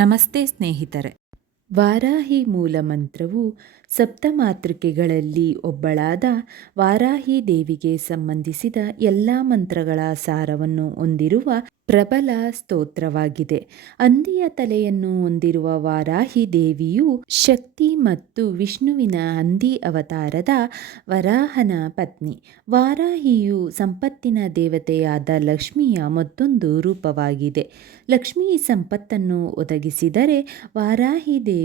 ನಮಸ್ತೆ ಸ್ನೇಹಿತರೆ. ವಾರಾಹಿ ಮೂಲ ಮಂತ್ರವು ಸಪ್ತಮಾತೃಕೆಗಳಲ್ಲಿ ಒಬ್ಬಳಾದ ವಾರಾಹಿ ದೇವಿಗೆ ಸಂಬಂಧಿಸಿದ ಎಲ್ಲ ಮಂತ್ರಗಳ ಸಾರವನ್ನು ಹೊಂದಿರುವ ಪ್ರಬಲ ಸ್ತೋತ್ರವಾಗಿದೆ. ಅಂದಿಯ ತಲೆಯನ್ನು ಹೊಂದಿರುವ ವಾರಾಹಿ ದೇವಿಯು ಶಕ್ತಿ ಮತ್ತು ವಿಷ್ಣುವಿನ ಹಂದಿ ಅವತಾರದ ವರಾಹನ ಪತ್ನಿ. ವಾರಾಹಿಯು ಸಂಪತ್ತಿನ ದೇವತೆಯಾದ ಲಕ್ಷ್ಮಿಯ ಮತ್ತೊಂದು ರೂಪವಾಗಿದೆ. ಲಕ್ಷ್ಮಿ ಸಂಪತ್ತನ್ನು ಒದಗಿಸಿದರೆ ವಾರಾಹಿ ದೇವಿ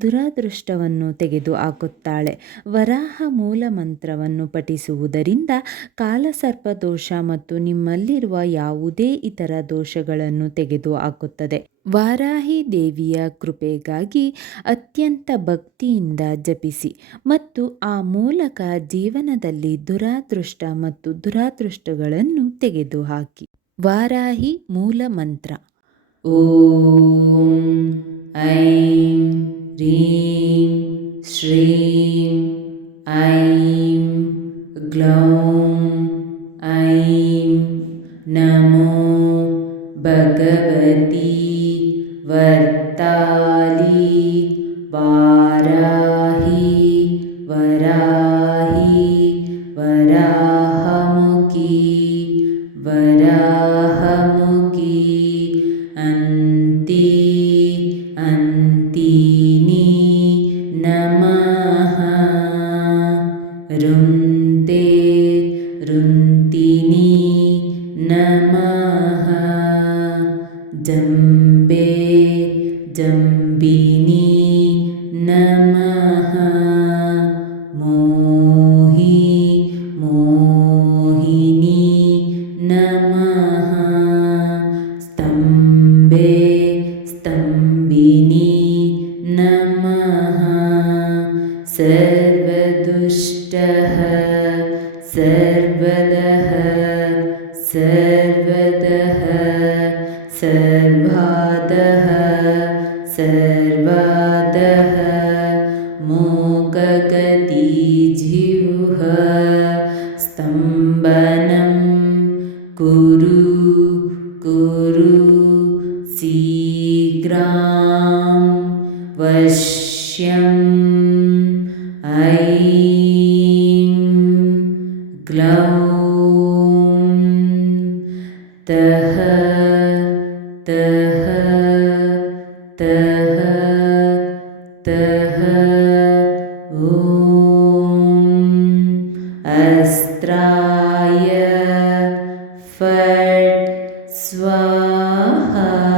ದುರದೃಷ್ಟವನ್ನು ತೆಗೆದು ಹಾಕುತ್ತಾಳೆ. ವರಾಹ ಮೂಲ ಮಂತ್ರವನ್ನು ಪಠಿಸುವುದರಿಂದ ಕಾಲಸರ್ಪ ದೋಷ ಮತ್ತು ನಿಮ್ಮಲ್ಲಿರುವ ಯಾವುದೇ ಇತರ ದೋಷಗಳನ್ನು ತೆಗೆದು ಹಾಕುತ್ತದೆ. ವಾರಾಹಿ ದೇವಿಯ ಕೃಪೆಗಾಗಿ ಅತ್ಯಂತ ಭಕ್ತಿಯಿಂದ ಜಪಿಸಿ ಮತ್ತು ಆ ಮೂಲಕ ಜೀವನದಲ್ಲಿ ದುರಾದೃಷ್ಟ ಮತ್ತು ದುರಾದೃಷ್ಟಗಳನ್ನು ತೆಗೆದುಹಾಕಿ. ವಾರಾಹಿ ಮೂಲ ಮಂತ್ರ. ॐ ऐं ह्रीं श्रीं ऐं ग्लौं ऐं नमो भगवती वर्ताली वाराहि वराहि वराहमुखी वराह നമഃ ജംബേ ജംബിനി നമഃ. മോഹി മോഹിനി നമഃ. सर्वादः सर्वादः मोगगतिजिह्व स्तम्भनं कुरु कुरु शीघ्रां वश्यम् ऐं ग्लौं तः तः तः तः ॐ अस्त्राय फट् स्वाहा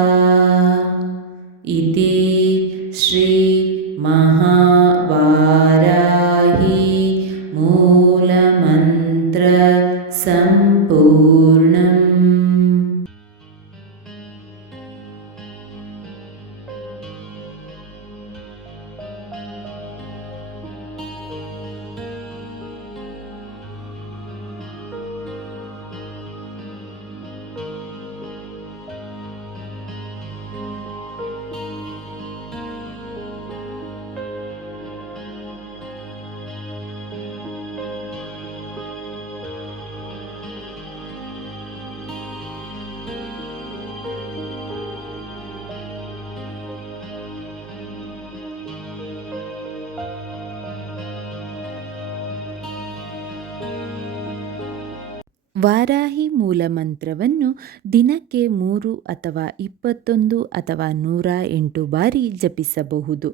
ವಾರಾಹಿ ಮೂಲ ಮಂತ್ರವನ್ನು ದಿನಕ್ಕೆ ಮೂರು ಅಥವಾ ಇಪ್ಪತ್ತೊಂದು ಅಥವಾ ನೂರ ಎಂಟು ಬಾರಿ ಜಪಿಸಬಹುದು.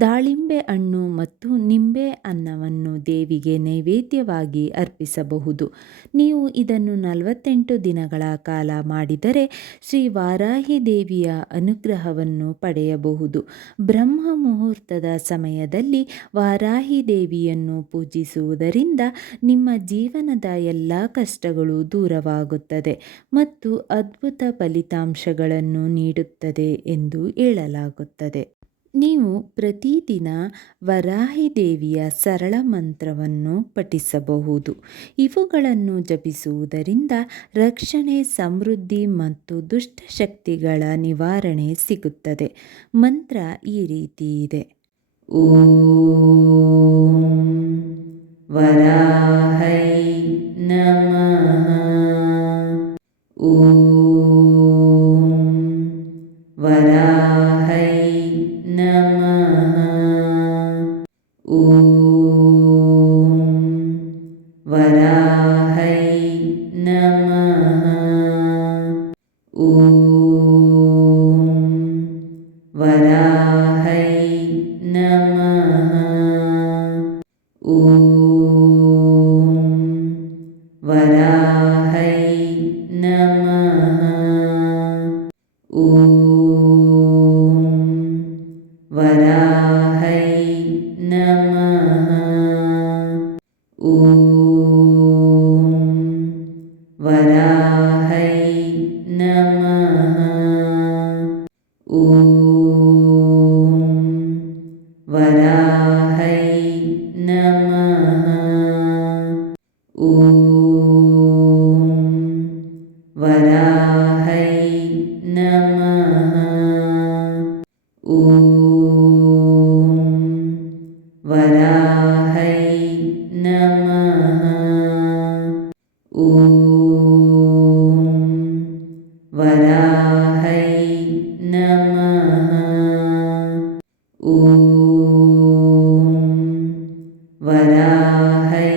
ದಾಳಿಂಬೆ ಹಣ್ಣು ಮತ್ತು ನಿಂಬೆ ಅನ್ನವನ್ನು ದೇವಿಗೆ ನೈವೇದ್ಯವಾಗಿ ಅರ್ಪಿಸಬಹುದು. ನೀವು ಇದನ್ನು ನಲವತ್ತೆಂಟು ದಿನಗಳ ಕಾಲ ಮಾಡಿದರೆ ಶ್ರೀ ವಾರಾಹಿ ದೇವಿಯ ಅನುಗ್ರಹವನ್ನು ಪಡೆಯಬಹುದು. ಬ್ರಹ್ಮ ಮುಹೂರ್ತದ ಸಮಯದಲ್ಲಿ ವಾರಾಹಿ ದೇವಿಯನ್ನು ಪೂಜಿಸುವುದರಿಂದ ನಿಮ್ಮ ಜೀವನದ ಎಲ್ಲ ಕಷ್ಟಗಳು ದೂರವಾಗುತ್ತದೆ ಮತ್ತು ಅದ್ಭುತ ಫಲಿತಾಂಶಗಳನ್ನು ನೀಡುತ್ತದೆ ಎಂದು ಹೇಳಲಾಗುತ್ತದೆ. ನೀವು ಪ್ರತಿದಿನ ವರಾಹಿ ದೇವಿಯ ಸರಳ ಮಂತ್ರವನ್ನು ಪಠಿಸಬಹುದು. ಇವುಗಳನ್ನು ಜಪಿಸುವುದರಿಂದ ರಕ್ಷಣೆ, ಸಮೃದ್ಧಿ ಮತ್ತು ದುಷ್ಟಶಕ್ತಿಗಳ ನಿವಾರಣೆ ಸಿಗುತ್ತದೆ. ಮಂತ್ರ ಈ ರೀತಿ ಇದೆ. ಓಂ वराहै नमः। ॐ वराहै नमः। ॐ वराहै नमः। ॐ वरा वराहै नमः। ॐ वराहै नमः। ॐ वराहै नमः। ॐ वराहै नमः। ॐ ॐ वराहै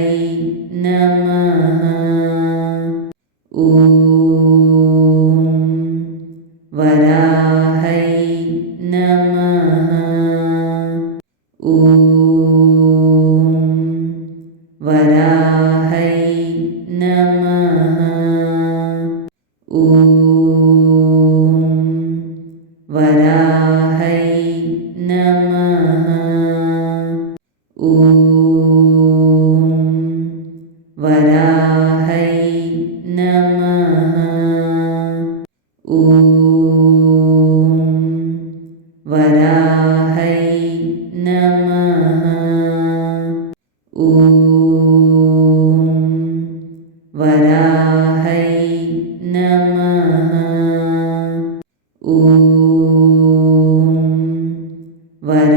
नमः। ॐ वराहै नमः। ॐ No.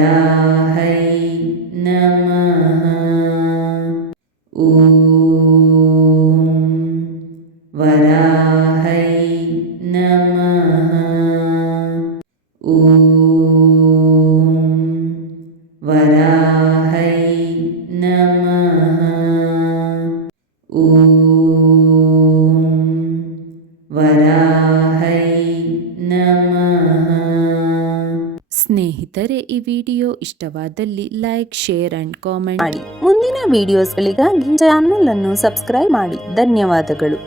वराहै नमः। ॐ वराहै नमः। ॐ वराहै ಇಷ್ಟವಾದಲ್ಲಿ ಲೈಕ್ ಶೇರ್ ಅಂಡ್ ಕಾಮೆಂಟ್. ಮಾಡಿ. ಮುಂದಿನ ವಿಡಿಯೋಸ್ಗಳಿಗಾಗಿ ಚಾನಲ್ ಅನ್ನು ಸಬ್ಸ್ಕ್ರೈಬ್ ಮಾಡಿ. ಧನ್ಯವಾದಗಳು.